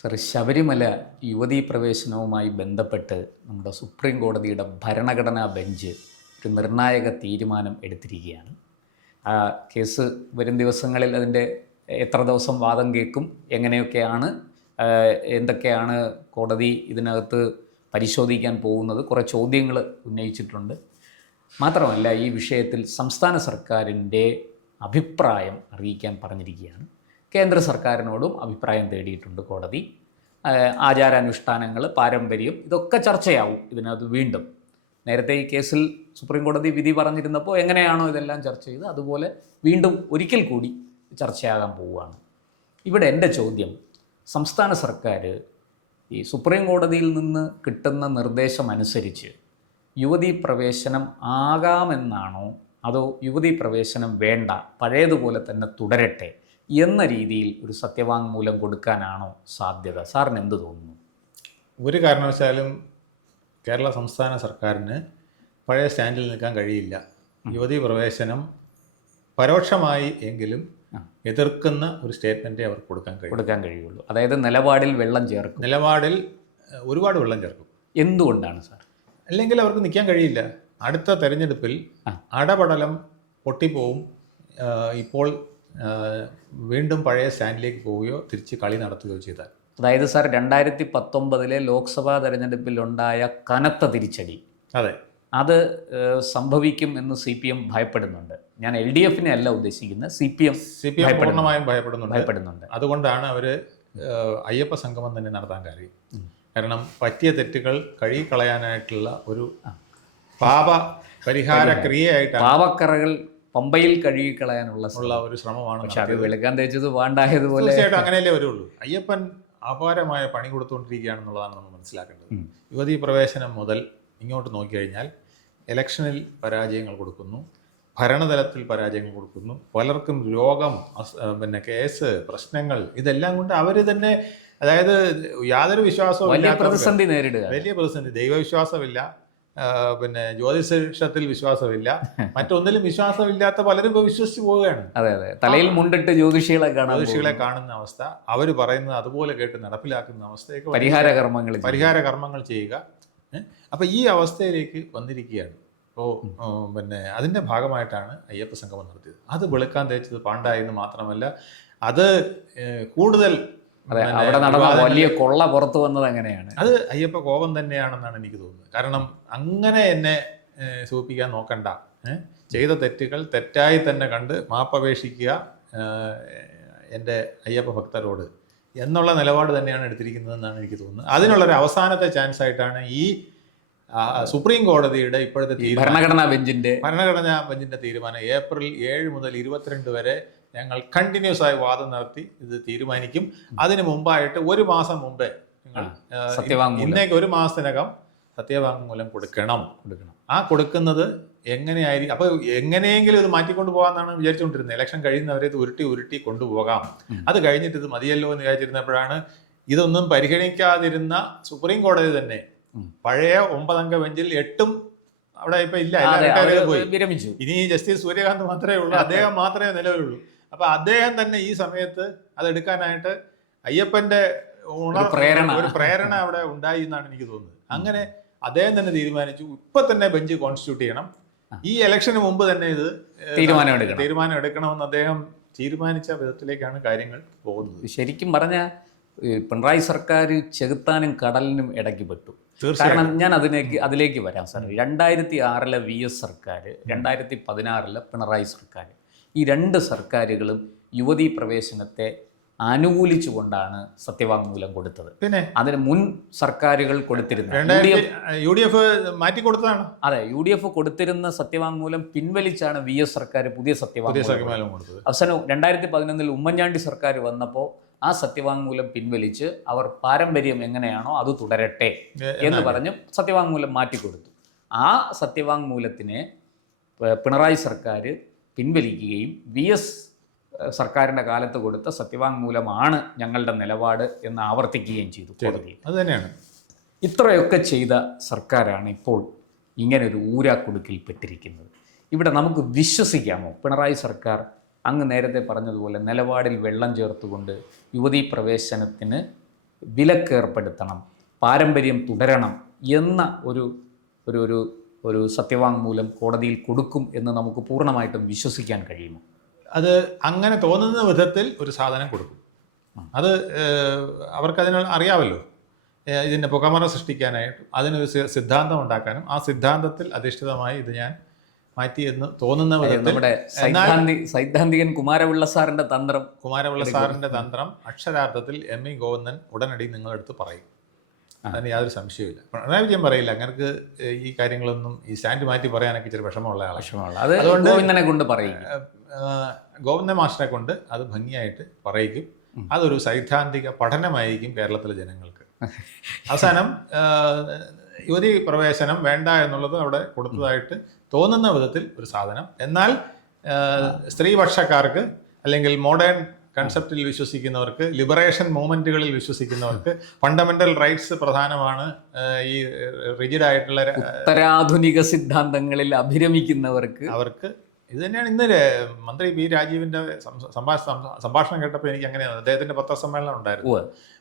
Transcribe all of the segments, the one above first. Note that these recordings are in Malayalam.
സർ, ശബരിമല യുവതീ പ്രവേശനവുമായി ബന്ധപ്പെട്ട് നമ്മുടെ സുപ്രീം കോടതിയുടെ ഭരണഘടനാ ബെഞ്ച് ഒരു നിർണായക തീരുമാനം എടുത്തിരിക്കുകയാണ്. ആ കേസ് വരും ദിവസങ്ങളിൽ അതിൻ്റെ എത്ര ദിവസം വാദം കേൾക്കും, എങ്ങനെയൊക്കെയാണ്, എന്തൊക്കെയാണ് കോടതി ഇതിനകത്ത് പരിശോധിക്കാൻ പോകുന്നത്, കുറേ ചോദ്യങ്ങൾ ഉന്നയിച്ചിട്ടുണ്ട്. മാത്രമല്ല, ഈ വിഷയത്തിൽ സംസ്ഥാന സർക്കാരിൻ്റെ അഭിപ്രായം അറിയിക്കാൻ പറഞ്ഞിരിക്കുകയാണ്. കേന്ദ്ര സർക്കാരിനോടും അഭിപ്രായം തേടിയിട്ടുണ്ട് കോടതി. ആചാരാനുഷ്ഠാനങ്ങൾ, പാരമ്പര്യം, ഇതൊക്കെ ചർച്ചയാവും ഇതിനകത്ത്. വീണ്ടും നേരത്തെ ഈ കേസിൽ സുപ്രീം കോടതി വിധി പറഞ്ഞിരുന്നപ്പോൾ എങ്ങനെയാണോ ഇതെല്ലാം ചർച്ച ചെയ്ത്, അതുപോലെ വീണ്ടും ഒരിക്കൽ കൂടി ചർച്ചയാകാൻ പോവുകയാണ്. ഇവിടെ എൻ്റെ ചോദ്യം, സംസ്ഥാന സർക്കാർ ഈ സുപ്രീം കോടതിയിൽ നിന്ന് കിട്ടുന്ന നിർദ്ദേശമനുസരിച്ച് യുവതീ പ്രവേശനം ആകാമെന്നാണോ, അതോ യുവതീ പ്രവേശനം വേണ്ട, പഴയതുപോലെ തന്നെ തുടരട്ടെ എന്ന രീതിയിൽ ഒരു സത്യവാങ്മൂലം കൊടുക്കാനാണോ സാധ്യത? സാറിന് എന്ത് തോന്നുന്നു? ഒരു കാരണവശാലും കേരള സംസ്ഥാന സർക്കാരിന് പഴയ സ്റ്റാൻഡിൽ നിൽക്കാൻ കഴിയില്ല. യുവതീ പ്രവേശനം പരോക്ഷമായി എങ്കിലും എതിർക്കുന്ന ഒരു സ്റ്റേറ്റ്മെൻറ്റേ അവർക്ക് കൊടുക്കാൻ കഴിയുള്ളൂ. അതായത് നിലപാടിൽ വെള്ളം ചേർക്കും. നിലപാടിൽ ഒരുപാട് വെള്ളം ചേർക്കും. എന്തുകൊണ്ടാണ് സാർ? അല്ലെങ്കിൽ അവർക്ക് നിൽക്കാൻ കഴിയില്ല. അടുത്ത തെരഞ്ഞെടുപ്പിൽ അടപടലം പൊട്ടിപ്പോവും. ഇപ്പോൾ വീണ്ടും പഴയ സ്റ്റാൻഡിലേക്ക് പോവുകയോ തിരിച്ച് കളി നടത്തുകയോ ചെയ്താൽ. അതായത് സാർ, 2019 ലോക്സഭാ തെരഞ്ഞെടുപ്പിലുണ്ടായ കനത്ത തിരിച്ചടി, അതെ, അത് സംഭവിക്കും എന്ന് CPM ഭയപ്പെടുന്നുണ്ട്. ഞാൻ LDF അല്ല ഉദ്ദേശിക്കുന്നത്, CPM പൂർണ്ണമായും ഭയപ്പെടുന്നുണ്ട്. അതുകൊണ്ടാണ് അവർ അയ്യപ്പ സംഗമം തന്നെ നടത്താൻ കാര്യം. കാരണം പറ്റിയ തെറ്റുകൾ കഴുകിക്കളയാനായിട്ടുള്ള ഒരു പാപ പരിഹാര ക്രിയയായിട്ടാണ്, പാവക്കറകൾ പമ്പയിൽ കഴുകിക്കളയാനുള്ള ഒരു ശ്രമമാണ്. പക്ഷെ അത് വെളുക്കാൻ തേച്ചത് വേണ്ടായതുപോലെ തീർച്ചയായിട്ടും അങ്ങനെയല്ലേ വരുള്ളൂ. അയ്യപ്പൻ അപാരമായ പണി കൊടുത്തുകൊണ്ടിരിക്കുകയാണെന്നുള്ളതാണ് നമ്മൾ മനസ്സിലാക്കേണ്ടത്. യുവതീ പ്രവേശനം മുതൽ ഇങ്ങോട്ട് നോക്കിക്കഴിഞ്ഞാൽ ഇലക്ഷനിൽ പരാജയങ്ങൾ കൊടുക്കുന്നു, ഭരണതലത്തിൽ പരാജയങ്ങൾ കൊടുക്കുന്നു, പലർക്കും രോഗം, കേസ്, പ്രശ്നങ്ങൾ, ഇതെല്ലാം കൊണ്ട് അവർ തന്നെ, അതായത് യാതൊരു വിശ്വാസവും വലിയ പ്രതിസന്ധി നേരിടുക, വലിയ പ്രതിസന്ധി, ദൈവവിശ്വാസമില്ല, ജ്യോതിഷത്തിൽ വിശ്വാസമില്ല, മറ്റൊന്നിലും വിശ്വാസമില്ലാത്ത പലരും ഇപ്പോൾ വിശ്വസിച്ച് പോവുകയാണ്. അതെ അതെ, തലയിൽ മുണ്ടിട്ട് ജ്യോതിഷികളെ കാണുന്ന അവസ്ഥ, അവർ പറയുന്നത് അതുപോലെ കേട്ട് നടപ്പിലാക്കുന്ന അവസ്ഥയൊക്കെ, പരിഹാര കർമ്മങ്ങൾ ചെയ്യുക. അപ്പോൾ ഈ അവസ്ഥയിലേക്ക് വന്നിരിക്കുകയാണ്. അപ്പോൾ അതിൻ്റെ ഭാഗമായിട്ടാണ് അയ്യപ്പ സംഗമം നടത്തിയത്. അത് വെളുക്കാൻ തേച്ചത് പാണ്ടായെന്ന് മാത്രമല്ല, അത് കൂടുതൽ അവിടെ നടന്ന വലിയ കൊള്ള പുറത്തു വന്നത് എങ്ങനെയാണ്, അത് അയ്യപ്പ കോപം തന്നെയാണെന്നാണ് എനിക്ക് തോന്നുന്നത്. കാരണം അങ്ങനെ എന്നെ സൂചിപ്പിക്കാൻ നോക്കണ്ട, ചെയ്ത തെറ്റുകൾ തെറ്റായി തന്നെ കണ്ട് മാപ്പപേക്ഷിക്കുക എൻ്റെ അയ്യപ്പ ഭക്തരോട് എന്നുള്ള നിലപാട് തന്നെയാണ് എടുത്തിരിക്കുന്നതെന്നാണ് എനിക്ക് തോന്നുന്നത്. അതിനുള്ളൊരു അവസാനത്തെ ചാൻസ് ആയിട്ടാണ് ഈ സുപ്രീം കോടതിയുടെ ഇപ്പോഴത്തെ ഭരണഘടനാ ബെഞ്ചിന്റെ തീരുമാനം. ഏപ്രിൽ 7 മുതൽ 22 വരെ ഞങ്ങൾ കണ്ടിന്യൂസ് ആയി വാദം നടത്തി ഇത് തീരുമാനിക്കും. അതിന് മുമ്പായിട്ട് ഒരു മാസം മുമ്പേ നിങ്ങൾ ഇന്നേക്ക് ഒരു മാസത്തിനകം സത്യവാങ്മൂലം കൊടുക്കണം. ആ കൊടുക്കുന്നത് എങ്ങനെയായിരിക്കും? അപ്പോൾ എങ്ങനെയെങ്കിലും ഇത് മാറ്റിക്കൊണ്ട് പോകാമെന്നാണ് വിചാരിച്ചുകൊണ്ടിരുന്നത്. ഇലക്ഷൻ കഴിയുന്നവരെ ഇത് ഉരുട്ടി കൊണ്ടുപോകാം. അത് കഴിഞ്ഞിട്ട് ഇത് മതിയല്ലോ എന്ന് വിചാരിച്ചിരുന്നപ്പോഴാണ് ഇതൊന്നും പരിഗണിക്കാതിരുന്ന സുപ്രീം കോടതി തന്നെ പഴയ 9 അംഗ ബെഞ്ചിൽ 8 അവിടെ ഇപ്പൊ ഇല്ല, പോയി. ഇനി ജസ്റ്റിസ് സൂര്യകാന്ത് മാത്രമേ ഉള്ളൂ, അദ്ദേഹം മാത്രമേ നിലവിലുള്ളൂ. അപ്പൊ അദ്ദേഹം തന്നെ ഈ സമയത്ത് അതെടുക്കാനായിട്ട് അയ്യപ്പന്റെ ഒരു പ്രേരണ അവിടെ ഉണ്ടായി എന്നാണ് എനിക്ക് തോന്നുന്നത്. അങ്ങനെ അദ്ദേഹം തന്നെ തീരുമാനിച്ചു, ഇപ്പൊ തന്നെ ബെഞ്ച് കോൺസ്റ്റിറ്റ്യൂട്ട് ചെയ്യണം, ഈ ഇലക്ഷന് മുമ്പ് തന്നെ ഇത് തീരുമാനം എടുക്കണമെന്ന് അദ്ദേഹം തീരുമാനിച്ച വിധത്തിലേക്കാണ് കാര്യങ്ങൾ പോകുന്നത്. ശരിക്കും പറഞ്ഞ പിണറായി സർക്കാർ ചെകുത്താനും കടലിനും ഇടയ്ക്ക് പെട്ടു. കാരണം ഞാൻ അതിലേക്ക് വരാം സാർ. 2006 VS സർക്കാർ, 2016 പിണറായി സർക്കാർ, ഈ 2 സർക്കാരുകളും യുവതീ പ്രവേശനത്തെ അനുകൂലിച്ചുകൊണ്ടാണ് സത്യവാങ്മൂലം കൊടുത്തത്. പിന്നെ അതിന് മുൻ സർക്കാരുകൾ കൊടുത്തിരുന്ന UDF മാറ്റി കൊടുത്തതാണ്. അതെ, UDF കൊടുത്തിരുന്ന സത്യവാങ്മൂലം പിൻവലിച്ചാണ് VS സർക്കാർ പുതിയ സത്യവാങ്മൂലം കൊടുത്തത്. അവസാനം 2011 ഉമ്മൻചാണ്ടി സർക്കാർ വന്നപ്പോൾ ആ സത്യവാങ്മൂലം പിൻവലിച്ച് അവർ പാരമ്പര്യം എങ്ങനെയാണോ അത് തുടരട്ടെ എന്ന് പറഞ്ഞ് സത്യവാങ്മൂലം മാറ്റിക്കൊടുത്തു. ആ സത്യവാങ്മൂലത്തിനെ പിണറായി സർക്കാർ പിൻവലിക്കുകയും VS സർക്കാരിൻ്റെ കാലത്ത് കൊടുത്ത സത്യവാങ്മൂലമാണ് ഞങ്ങളുടെ നിലപാട് എന്ന് ആവർത്തിക്കുകയും ചെയ്തു കോടതി. അത് തന്നെയാണ്. ഇത്രയൊക്കെ ചെയ്ത സർക്കാരാണ് ഇപ്പോൾ ഇങ്ങനൊരു ഊരാക്കുടുക്കിൽപ്പെട്ടിരിക്കുന്നത്. ഇവിടെ നമുക്ക് വിശ്വസിക്കാമോ പിണറായി സർക്കാർ അങ്ങ് നേരത്തെ പറഞ്ഞതുപോലെ നിലപാടിൽ വെള്ളം ചേർത്തുകൊണ്ട് യുവതീ പ്രവേശനത്തിന് വിലക്കേർപ്പെടുത്തണം, പാരമ്പര്യം തുടരണം എന്ന ഒരു ഒരു ഒരു ഒരു സത്യവാങ്മൂലം കോടതിയിൽ കൊടുക്കും എന്ന് നമുക്ക് പൂർണ്ണമായിട്ടും വിശ്വസിക്കാൻ കഴിയുമോ? അത് അങ്ങനെ തോന്നുന്ന വിധത്തിൽ ഒരു സാധനം കൊടുക്കും. അത് അവർക്കതിന് അറിയാമല്ലോ, ഇതിൻ്റെ പുകമറ സൃഷ്ടിക്കാനായിട്ടും അതിനൊരു സിദ്ധാന്തം ഉണ്ടാക്കാനും ആ സിദ്ധാന്തത്തിൽ അധിഷ്ഠിതമായി ഇത് ഞാൻ മാറ്റി എന്ന് തോന്നുന്ന വിധത്തിൽ. നമ്മുടെ സൈദ്ധാന്തികൻ കുമാരപിള്ള സാറിന്റെ തന്ത്രം അക്ഷരാർത്ഥത്തിൽ എം ഇ ഗോവിന്ദൻ ഉടനടി നിങ്ങളെടുത്ത് പറയും. അതിന് യാതൊരു സംശയമില്ല. പിണറായി വിജയൻ പറയില്ല. അങ്ങനെ ഈ കാര്യങ്ങളൊന്നും ഈ സ്റ്റാൻഡ് മാറ്റി പറയാനൊക്കെ ഇച്ചിരി വിഷമമുള്ള ആളാണ്. അതുകൊണ്ട് ഗോവിന്ദനെ കൊണ്ട് പറയും, ഗോവിന്ദ മാസ്റ്ററെ കൊണ്ട് അത് ഭംഗിയായിട്ട് പറയിക്കും. അതൊരു സൈദ്ധാന്തിക പഠനമായിരിക്കും കേരളത്തിലെ ജനങ്ങൾക്ക്. അവസാനം യുവതി പ്രവേശനം വേണ്ട എന്നുള്ളത് അവിടെ കൊടുത്തതായിട്ട് തോന്നുന്ന വിധത്തിൽ ഒരു സാധനം. എന്നാൽ സ്ത്രീപക്ഷക്കാർക്ക് അല്ലെങ്കിൽ മോഡേൺ കൺസെപ്റ്റിൽ വിശ്വസിക്കുന്നവർക്ക്, ലിബറേഷൻ മൂവ്മെന്റുകളിൽ വിശ്വസിക്കുന്നവർക്ക്, ഫണ്ടമെന്റൽ റൈറ്റ്സ് പ്രധാനമാണ്, ഈ റിജിഡായിട്ടുള്ള ഉത്തരാധുനിക സിദ്ധാന്തങ്ങളിൽ അഭിരമിക്കുന്നവർക്ക് അവർക്ക് ഇത് തന്നെയാണ്. ഇന്ന് മന്ത്രി പി രാജീവിന്റെ സംഭാഷണം കേട്ടപ്പോൾ എനിക്ക് അങ്ങനെയാണ്. അദ്ദേഹത്തിന്റെ പത്രസമ്മേളനം ഉണ്ടായിരുന്നു.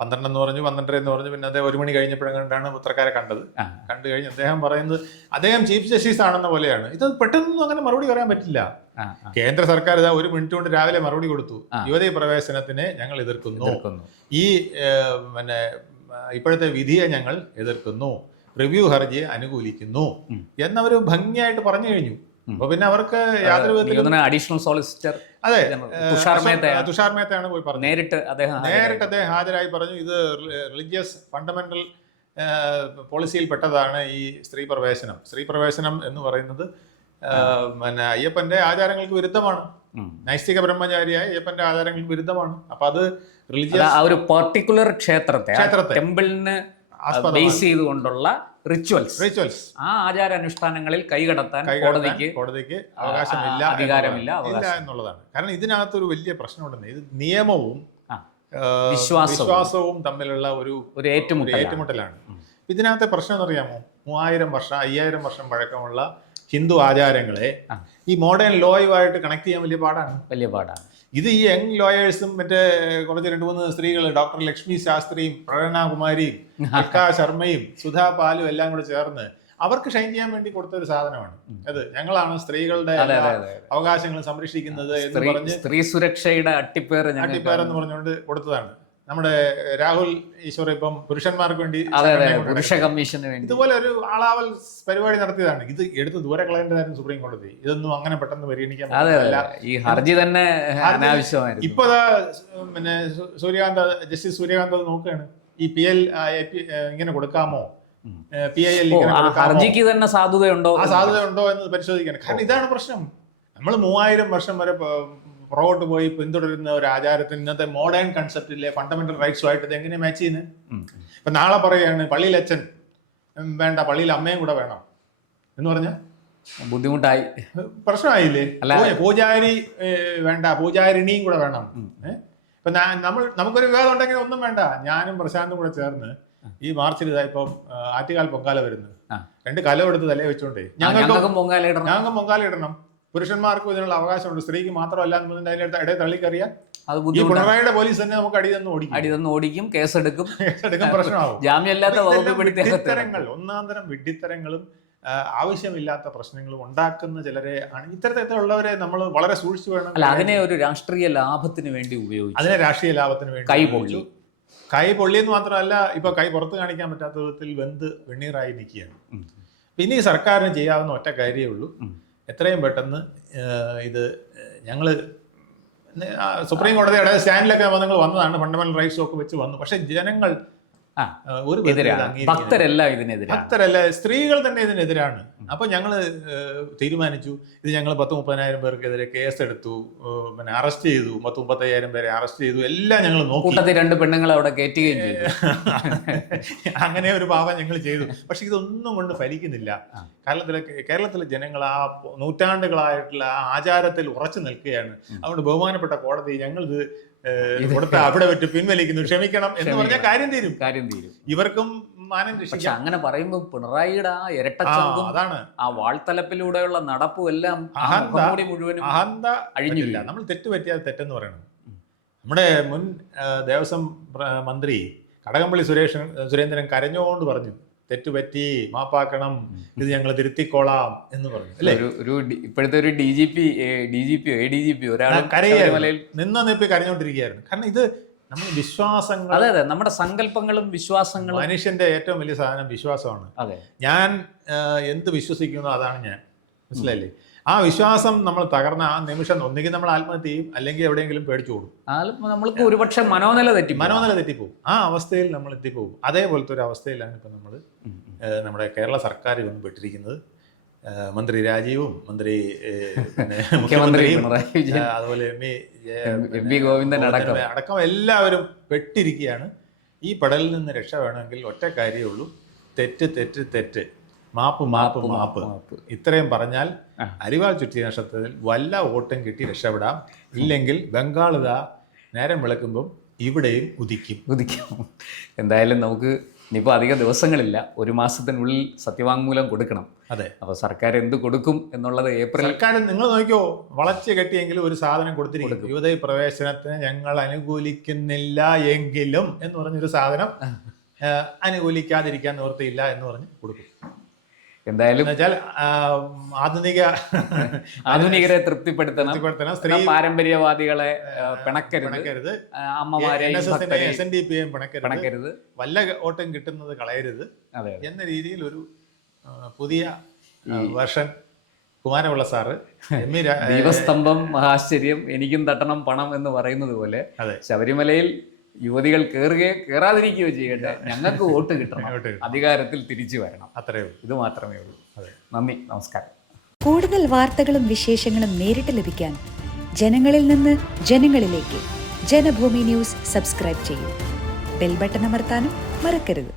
12 എന്ന് പറഞ്ഞു, 12:30 എന്ന് പറഞ്ഞു. പിന്നെ അദ്ദേഹം 1 മണി കഴിഞ്ഞപ്പോഴാണ് പത്രക്കാരെ കണ്ടത്. കണ്ടു കഴിഞ്ഞ് അദ്ദേഹം പറയുന്നത് അദ്ദേഹം ചീഫ് ജസ്റ്റിസ് ആണെന്ന പോലെയാണ്. ഇത് പെട്ടെന്നൊന്നും അങ്ങനെ മറുപടി പറയാൻ പറ്റില്ല. കേന്ദ്ര സർക്കാർ ഇതാ 1 മിനിറ്റ് കൊണ്ട് രാവിലെ മറുപടി കൊടുത്തു. യുവതീ പ്രവേശനത്തിനെ ഞങ്ങൾ എതിർക്കുന്നു, ഈ പിന്നെ ഇപ്പോഴത്തെ വിധിയെ ഞങ്ങൾ എതിർക്കുന്നു, റിവ്യൂ ഹർജിയെ അനുകൂലിക്കുന്നു എന്നവർ ഭംഗിയായിട്ട് പറഞ്ഞു കഴിഞ്ഞു. അപ്പൊ പിന്നെ അവർക്ക് യാതൊരു വിധത്തിലും അഡീഷണൽ സോളിസിറ്റർ, അതെ, തുഷാർ മേത്തയാണ് പോയി പറഞ്ഞത്. നേരിട്ട് അദ്ദേഹം ഹാജരായി പറഞ്ഞു ഇത് റിലീജിയസ് ഫണ്ടമെന്റൽ പോളിസിയിൽ പെട്ടതാണ് ഈ സ്ത്രീ പ്രവേശനം എന്ന് പറയുന്നത്. പിന്നെ അയ്യപ്പന്റെ ആചാരങ്ങൾക്ക് വിരുദ്ധമാണ്, നൈസ്തിക ബ്രഹ്മചാരിയായ അയ്യപ്പന്റെ ആചാരങ്ങൾക്ക് വിരുദ്ധമാണ്. അപ്പൊ അത് റിലീജിയസ് ഒരു പർട്ടിക്കുലർ ക്ഷേത്രത്തെ ടെമ്പിളിന് ബേസ് ചെയ്തുകൊണ്ടുള്ള റിച്വൽസ് ആ ആചാരാനുഷ്ഠാനങ്ങളിൽ കൈകടത്താൻ കോടതിക്ക് അവകാശമില്ല, അധികാരമില്ല എന്നുള്ളതാണ്. കാരണം ഇതിനകത്തൊരു വലിയ പ്രശ്നമുണ്ടെന്ന്. ഇത് നിയമവും വിശ്വാസവും തമ്മിലുള്ള ഒരു ഏറ്റുമുട്ടലാണ്. ഇതിനകത്തെ പ്രശ്നം എന്ന് അറിയാമോ? 3000 വർഷം 5000 വർഷം പഴക്കമുള്ള ഹിന്ദു ആചാരങ്ങളെ ഈ മോഡേൺ ലോയുമായിട്ട് കണക്ട് ചെയ്യാൻ വലിയ പാടാണ്. ഇത് ഈ യങ് ലോയേഴ്സും മറ്റേ കുറച്ച് 2-3 സ്ത്രീകൾ, ഡോക്ടർ ലക്ഷ്മി ശാസ്ത്രിയും പ്രകടനാകുമാരിയും അൽക്കാ ശർമ്മയും സുധാ പാലും എല്ലാം കൂടെ ചേർന്ന് അവർക്ക് ഷൈൻ ചെയ്യാൻ വേണ്ടി കൊടുത്ത ഒരു സാധനമാണ് അത്. ഞങ്ങളാണ് സ്ത്രീകളുടെ അവകാശങ്ങൾ സംരക്ഷിക്കുന്നത് എന്ന് പറഞ്ഞ് സ്ത്രീ സുരക്ഷയുടെ അട്ടിപ്പേർ എന്ന് പറഞ്ഞുകൊണ്ട് കൊടുത്തതാണ്. നമ്മുടെ രാഹുൽ ഈശ്വർ ഇപ്പം പുരുഷന്മാർക്ക് വേണ്ടി പുരുഷ കമ്മീഷന് വേണ്ടി ഇതുപോലെ ഒരു ആളാവൽ പരിപാടി നടത്തിയതാണ്. ഇത് എടുത്ത് ദൂരെ കളയേണ്ടതായിരുന്നു സുപ്രീം കോടതി. ഇതൊന്നും അങ്ങനെ പെട്ടെന്ന് പരിഗണിക്കാൻ പറ്റില്ല. ഈ ഹർജി തന്നെ അനാവശ്യമായിരുന്നു. ഇപ്പൊ പിന്നെ ജസ്റ്റിസ് സൂര്യകാന്ത് അത് നോക്കുകയാണ്. ഈ PL ഇങ്ങനെ കൊടുക്കാമോ, PIL ഹർജിക്ക് തന്നെ സാധുതയുണ്ടോ എന്ന് പരിശോധിക്കണം. കാരണം ഇതാണ് പ്രശ്നം. നമ്മൾ 3000 വർഷം വരെ പുറകോട്ട് പോയി പിന്തുടരുന്ന ഒരു ആചാരത്തിന് ഇന്നത്തെ മോഡേൺ കൺസെപ്റ്റിലെ ഫണ്ടമെന്റൽ റൈറ്റ്സുമായിട്ട് ഇത് എങ്ങനെ മാച്ച് ചെയ്യുന്നത്? ഇപ്പൊ നാളെ പറയുകയാണ് പള്ളിയിൽ അച്ഛൻ വേണ്ട, പള്ളിയിൽ അമ്മയും കൂടെ വേണം എന്ന് പറഞ്ഞാൽ ബുദ്ധിമുട്ടായി, പ്രശ്നമായില്ലേ? പൂജാരി വേണ്ട, പൂജാരിണിയും കൂടെ വേണം. ഇപ്പൊ നമുക്കൊരു വിവാദം ഉണ്ടെങ്കിൽ ഒന്നും വേണ്ട, ഞാനും പ്രശാന്തും കൂടെ ചേർന്ന് ഈ മാർച്ചിൽ ഇതായിപ്പം ആറ്റുകാൽ പൊങ്കാല വരുന്നു, 2 കലം എടുത്ത് തലയെ വെച്ചോണ്ടേ ഞങ്ങൾക്കും പൊങ്കാല ഇടണം. പുരുഷന്മാർക്കും ഇതിനുള്ള അവകാശമുണ്ട്, സ്ത്രീക്ക് മാത്രമല്ല എന്നതിന്റെ ഇടയിൽ തള്ളിക്കറിയാൻ ഈ പിണറായിയുടെ പോലീസ് തന്നെ നമുക്ക് അടി തന്ന് ഓടിക്കും, കേസെടുക്കും, പ്രശ്നമാവും. വിഡ്ഢിത്തരങ്ങൾ, ഒന്നാന്തരം വിഡ്ഢിത്തരങ്ങളും ആവശ്യമില്ലാത്ത പ്രശ്നങ്ങളും ഉണ്ടാക്കുന്ന ചിലരെ ആണ്. ഇത്തരത്തിലുള്ളവരെ നമ്മൾ വളരെ സൂക്ഷിച്ചു വേണം. അതിനെ ഒരു രാഷ്ട്രീയ ലാഭത്തിന് വേണ്ടി ഉപയോഗിച്ചു. അതിനെ രാഷ്ട്രീയ ലാഭത്തിന് വേണ്ടി കൈ പൊള്ളിയെന്ന് മാത്രമല്ല, ഇപ്പൊ കൈ പുറത്ത് കാണിക്കാൻ പറ്റാത്ത വിധത്തിൽ വെണ്ണീറായി നിൽക്കുകയാണ്. പിന്നെ ഈ സർക്കാരിന് ചെയ്യാവുന്ന ഒറ്റ കാര്യമേ ഉള്ളൂ, എത്രയും പെട്ടെന്ന് ഇത് ഞങ്ങൾ സുപ്രീം കോടതിയുടെ സ്റ്റാൻഡിലൊക്കെ നിങ്ങൾ വന്നതാണ്, ഫണ്ടമെന്റൽ റൈറ്റ്സ് ഒക്കെ വെച്ച് വന്നു. പക്ഷെ ജനങ്ങൾ ഭക്തരല്ല, സ്ത്രീകൾ തന്നെ ഇതിനെതിരാണ്. അപ്പൊ ഞങ്ങൾ തീരുമാനിച്ചു, ഇത് ഞങ്ങൾ 10-30,000 പേർക്കെതിരെ കേസെടുത്തു, പിന്നെ അറസ്റ്റ് ചെയ്തു, 35,000 പേരെ അറസ്റ്റ് ചെയ്തു, എല്ലാം ഞങ്ങൾ നോക്കി. 2 പെണ്ണുങ്ങളെ അവിടെ കയറ്റുകയും ചെയ്തു. അങ്ങനെ ഒരു പാപം ഞങ്ങൾ ചെയ്തു. പക്ഷെ ഇതൊന്നും കൊണ്ട് ഫലിക്കുന്നില്ല. കേരളത്തിലെ ജനങ്ങൾ ആ നൂറ്റാണ്ടുകളായിട്ടുള്ള ആ ആചാരത്തിൽ ഉറച്ചു നിൽക്കുകയാണ്. അതുകൊണ്ട് ബഹുമാനപ്പെട്ട കോടതി ഞങ്ങളിത് കൊടുത്ത അവിടെ വെച്ച് പിൻവലിക്കുന്നു, ക്ഷമിക്കണം എന്ന് പറഞ്ഞാൽ കാര്യം തീരും. ഇവർക്കും മാനം രക്ഷിക്കാം. അങ്ങനെ പറയുമ്പോൾ പിണറായിയുടെ ആ ഇരട്ടച്ചങ്കും അതാണ്, ആ വാൾത്തലപ്പിലൂടെയുള്ള നടപ്പും എല്ലാം മുഴുവനും അഹന്ത അഴിഞ്ഞില്ല. നമ്മൾ തെറ്റുപറ്റിയാൽ തെറ്റെന്ന് പറയണം. നമ്മുടെ മുൻ ദേവസ്വം മന്ത്രി കടകംപള്ളി സുരേന്ദ്രൻ കരഞ്ഞുകൊണ്ട് പറഞ്ഞു, തെറ്റുപറ്റി, മാപ്പാക്കണം, ഇത് ഞങ്ങൾ തിരുത്തിക്കോളാം എന്ന് പറഞ്ഞു അല്ലേ. ഇപ്പോഴത്തെ ഒരു ADGP കരയായിരുന്നു, നിന്ന നിപ്പി കരഞ്ഞുകൊണ്ടിരിക്കുകയായിരുന്നു. കാരണം ഇത് നമ്മൾ വിശ്വാസങ്ങൾ, അതെ, നമ്മുടെ സങ്കല്പങ്ങളും വിശ്വാസങ്ങളും, മനുഷ്യന്റെ ഏറ്റവും വലിയ സാധനം വിശ്വാസമാണ്. അതെ, ഞാൻ എന്ത് വിശ്വസിക്കുന്നു അതാണ് ഞാൻ, മനസ്സിലായില്ലേ? ആ വിശ്വാസം നമ്മൾ തകർന്ന ആ നിമിഷം ഒന്നുകിൽ നമ്മൾ ആത്മഹത്യ ചെയ്യും, അല്ലെങ്കിൽ എവിടെയെങ്കിലും പേടിച്ചു കൂടും. നമ്മൾക്ക് ഒരുപക്ഷെ മനോനില തെറ്റിപ്പോകും. ആ അവസ്ഥയിൽ നമ്മൾ എത്തിപ്പോകും. അതേപോലത്തെ ഒരു അവസ്ഥയിലാണ് ഇപ്പം നമ്മൾ നമ്മുടെ കേരള സർക്കാർ വന്ന് പെട്ടിരിക്കുന്നത്. മന്ത്രി രാജീവും മന്ത്രി മുഖ്യമന്ത്രിയും അതുപോലെ MP ഗോവിന്ദൻ അടക്കം എല്ലാവരും പെട്ടിരിക്കുകയാണ്. ഈ പെടലിൽ നിന്ന് രക്ഷ വേണമെങ്കിൽ ഒറ്റ കാര്യമേ ഉള്ളൂ, തെറ്റ്, മാപ്പ് മാപ്പ് മാപ്പ്. ഇത്രയും പറഞ്ഞാൽ അരിവാൾ ചുറ്റിയ നക്ഷത്രത്തിൽ വല്ല വോട്ടും കിട്ടി രക്ഷപ്പെടാം. ഇല്ലെങ്കിൽ ബംഗാളിതാ നേരം വിളക്കുമ്പം ഇവിടെയും ഉദിക്കും. എന്തായാലും നമുക്ക് ഇനിയിപ്പോൾ അധിക ദിവസങ്ങളില്ല, 1 മാസത്തിനുള്ളിൽ സത്യവാങ്മൂലം കൊടുക്കണം. അതെ, അപ്പോൾ സർക്കാർ എന്ത് കൊടുക്കും എന്നുള്ളത് ഏപ്രിൽ. സർക്കാർ നിങ്ങൾ നോക്കിയോ, വളച്ച് കെട്ടിയെങ്കിലും ഒരു സാധനം കൊടുത്തിരിക്കും. യുവതീ പ്രവേശനത്തിന് ഞങ്ങൾ അനുകൂലിക്കുന്നില്ല എങ്കിലും എന്ന് പറഞ്ഞൊരു സാധനം അനുകൂലിക്കാതിരിക്കാൻ നിവൃത്തിയില്ല എന്ന് പറഞ്ഞ് കൊടുക്കും. എന്തായാലും ആധുനികരെ തൃപ്തിപ്പെടുത്തണം, സ്ത്രീ പാരമ്പര്യവാദികളെ പിണക്കരുത്, അമ്മമാരെ പിണക്കരുത്, വല്ല ഓട്ടം കിട്ടുന്നത് കളയരുത് എന്ന രീതിയിൽ ഒരു പുതിയ വേർഷൻ കുമാരപിള്ള സാറ് ദീപസ്തംഭം മഹാശ്ചര്യം എനിക്കും തട്ടണം പണം എന്ന് പറയുന്നത് പോലെ ശബരിമലയിൽ യുവതികൾ കയറാതിരിക്കുകയോ ചെയ്യട്ടെ, ഞങ്ങൾക്ക് വോട്ട് കിട്ടണം, അധികാരത്തിൽ തിരിച്ചു വരണം. അത്രയേ ഉള്ളൂ, ഇത് മാത്രമേ ഉള്ളൂ. നന്ദി, നമസ്കാരം. കൂടുതൽ വാർത്തകളും വിശേഷങ്ങളും നേരിട്ട് ലഭിക്കാൻ ജനങ്ങളിൽ നിന്ന് ജനങ്ങളിലേക്ക് ജനഭൂമി ന്യൂസ് സബ്സ്ക്രൈബ് ചെയ്യൂ. ബെൽ ബട്ടൺ അമർത്താനും മറക്കരുത്.